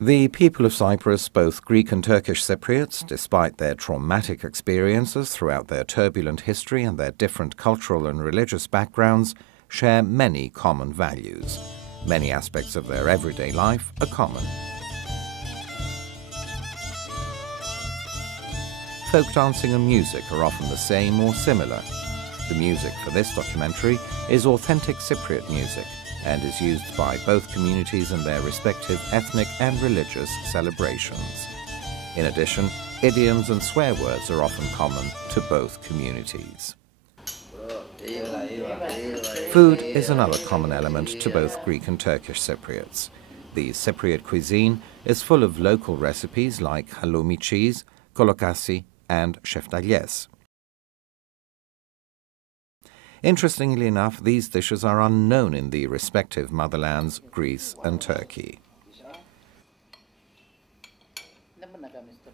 The people of Cyprus, both Greek and Turkish Cypriots, despite their traumatic experiences throughout their turbulent history and their different cultural and religious backgrounds, share many common values. Many aspects of their everyday life are common. Folk dancing and music are often the same or similar. The music for this documentary is authentic Cypriot music and is used by both communities in their respective ethnic and religious celebrations. In addition, idioms and swear words are often common to both communities. Food is another common element to both Greek and Turkish Cypriots. The Cypriot cuisine is full of local recipes like halloumi cheese, kolokasi, and sheftalies. Interestingly enough, these dishes are unknown in the respective motherlands, Greece and Turkey.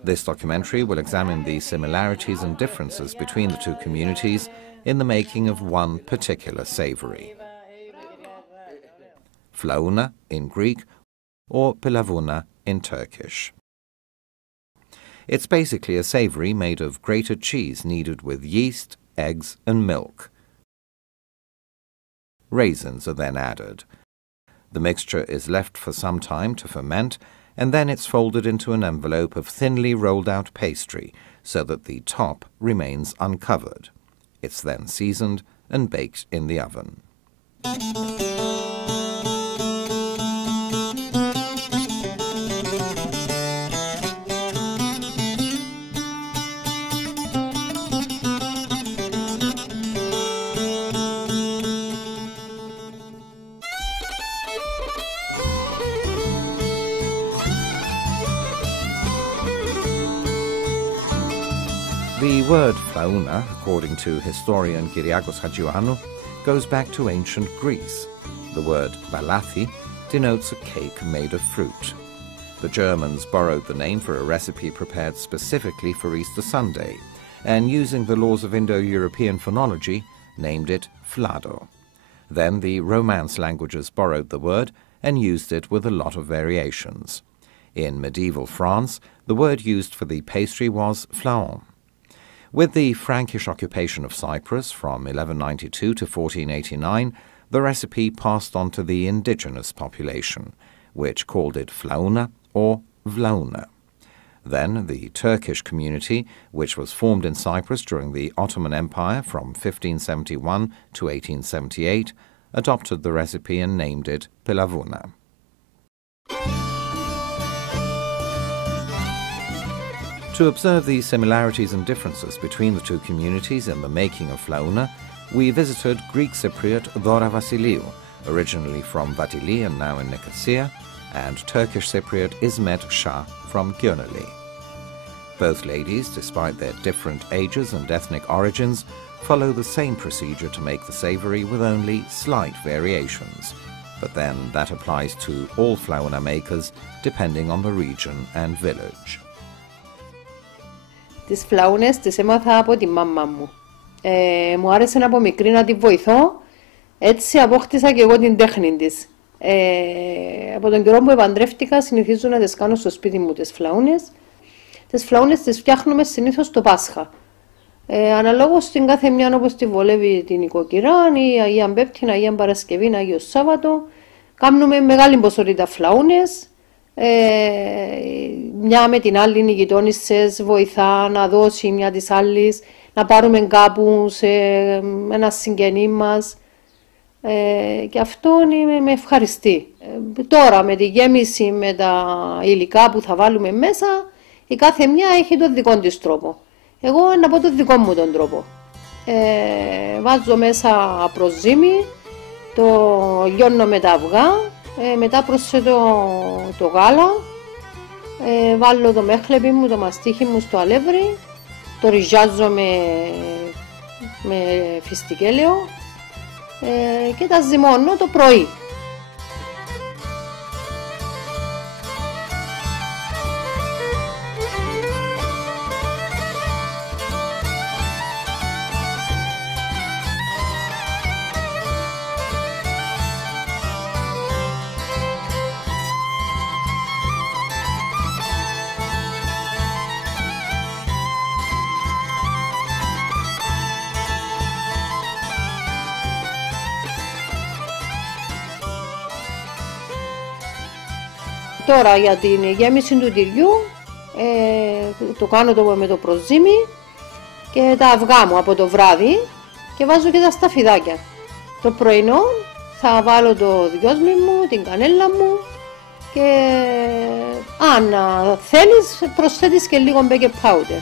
This documentary will examine the similarities and differences between the two communities in the making of one particular savory. Flaouna in Greek or Pilavuna in Turkish. It's basically a savory made of grated cheese kneaded with yeast, eggs and milk. Raisins are then added. The mixture is left for some time to ferment, and then it's folded into an envelope of thinly rolled out pastry so that the top remains uncovered. It's then seasoned and baked in the oven. The word Flaouna, according to historian Kyriakos Hadjiouannou, goes back to ancient Greece. The word balathi denotes a cake made of fruit. The Germans borrowed the name for a recipe prepared specifically for Easter Sunday, and using the laws of Indo-European phonology, named it flado. Then the Romance languages borrowed the word and used it with a lot of variations. In medieval France, the word used for the pastry was flaon. With the Frankish occupation of Cyprus from 1192 to 1489, the recipe passed on to the indigenous population, which called it Flaouna or Vlaouna. Then the Turkish community, which was formed in Cyprus during the Ottoman Empire from 1571 to 1878, adopted the recipe and named it Pilavuna. To observe the similarities and differences between the two communities in the making of Flaouna, we visited Greek Cypriot Dora Vasiliou, originally from Vatili and now in Nicosia, and Turkish Cypriot Ismet Shah from Göneli. Both ladies, despite their different ages and ethnic origins, follow the same procedure to make the savory with only slight variations. But then that applies to all Flaouna makers, depending on the region and village. Τις φλαούνες τις έμαθα από τη μάμμα μου. Μου άρεσε από μικρή να τη βοηθώ, έτσι απόκτησα και εγώ την τέχνη της. Από τον καιρό που επαντρεύτηκα συνηθίζω να τις κάνω στο σπίτι μου τις φλαούνες. Τις φλαούνες τις φτιάχνουμε συνήθως το Πάσχα. Αναλόγως στην κάθε μια όπως τη βολεύει την οικοκυρά, η Αγία Πέπτη, η Αγία Παρασκευή, η Αγίο Σάββατο. Κάνουμε μεγάλη ποσότητα φλαούνες. Μια με την άλλη οι γειτόνισσες βοηθά να δώσει μια της άλλης, να πάρουμε κάπου σε ένα συγγενή μας και αυτό με ευχαριστεί. Τώρα με τη γέμιση, με τα υλικά που θα βάλουμε μέσα, η κάθε μια έχει τον δικό της τρόπο. Εγώ να πω τον δικό μου τον τρόπο. Βάζω μέσα προζύμι, το λιώνω με τα αυγά. Μετά προσθέτω το γάλα, βάλω το μέχλεπι μου, το μαστίχι μου στο αλεύρι, το ριζιάζω με φιστικέλαιο και τα ζυμώνω το πρωί. Τώρα για την γέμιση του τυριού το κάνω με το προζύμι και τα αυγά μου από το βράδυ και βάζω και τα σταφιδάκια. Το πρωινό θα βάλω το δυόσμι μου, την κανέλα μου και αν θέλεις προσθέτεις και λίγο baking powder.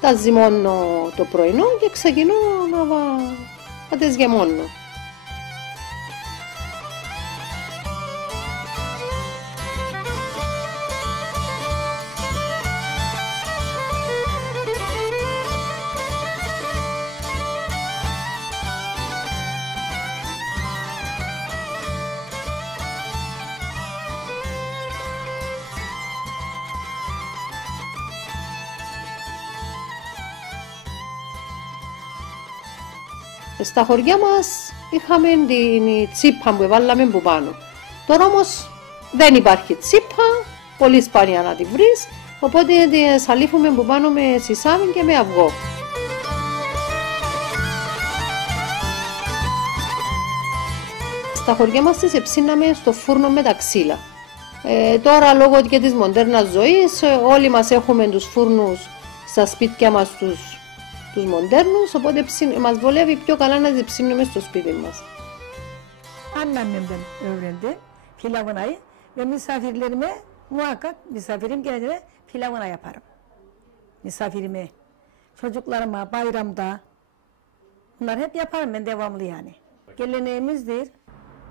Τα ζυμώνω το πρωινό και ξεκινώ να τις γεμώνω. Στα χωριά μας είχαμε την τσίπα που βάλαμε από πάνω. Τώρα όμως δεν υπάρχει τσίπα, πολύ σπάνια να τη βρεις, οπότε τις αλήφουμε από πάνω με σισάμι και με αυγό. Στα χωριά μας τις εψήναμε στο φούρνο με τα ξύλα. Τώρα λόγω και της μοντέρνας ζωής όλοι μας έχουμε τους φούρνους στα σπίτια μας τους μοντέρνους, οπότε μας βολεύει πιο καλά να τις ψήνουμε στο σπίτι μας. Anneannemden öğrendim pilavınayı ve misafirlerime muhakkak misafirim geldiğinde pilavına yaparım. Misafirime, çocuklarıma, bayramda bunlar hep yaparım ben devamlı yani. Geleneğimizdir.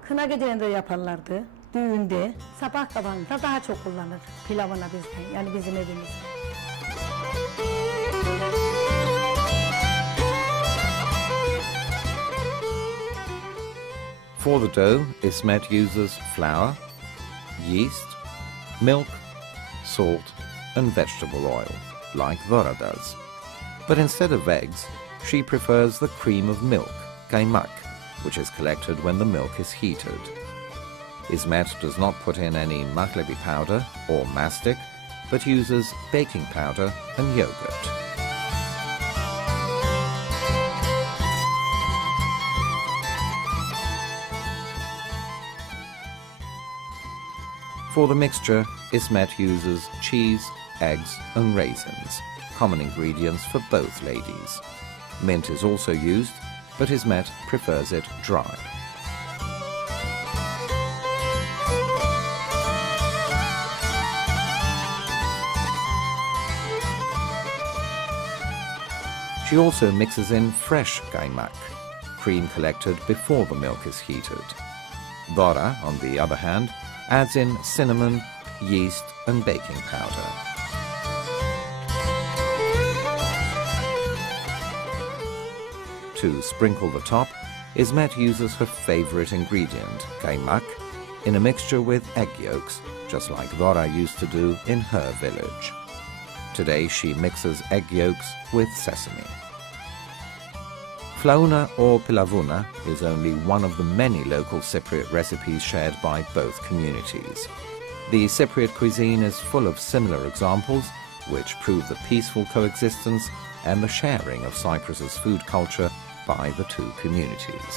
Kına gecelerinde yaparlardı, düğünde, sabah kahvaltıda daha çok kullanır pilavına bizde, yani bizim evimizde. For the dough, İsmet uses flour, yeast, milk, salt and vegetable oil, like Dora does. But instead of eggs, she prefers the cream of milk, kaymak, which is collected when the milk is heated. İsmet does not put in any mahlebi powder or mastic, but uses baking powder and yogurt. For the mixture, İsmet uses cheese, eggs and raisins, common ingredients for both ladies. Mint is also used, but İsmet prefers it dry. She also mixes in fresh kaymak, cream collected before the milk is heated. Dora, on the other hand, adds in cinnamon, yeast and baking powder. To sprinkle the top, İsmet uses her favorite ingredient, kaymak, in a mixture with egg yolks, just like Dora used to do in her village. Today she mixes egg yolks with sesame. Flaouna or Pilavuna is only one of the many local Cypriot recipes shared by both communities. The Cypriot cuisine is full of similar examples which prove the peaceful coexistence and the sharing of Cyprus's food culture by the two communities.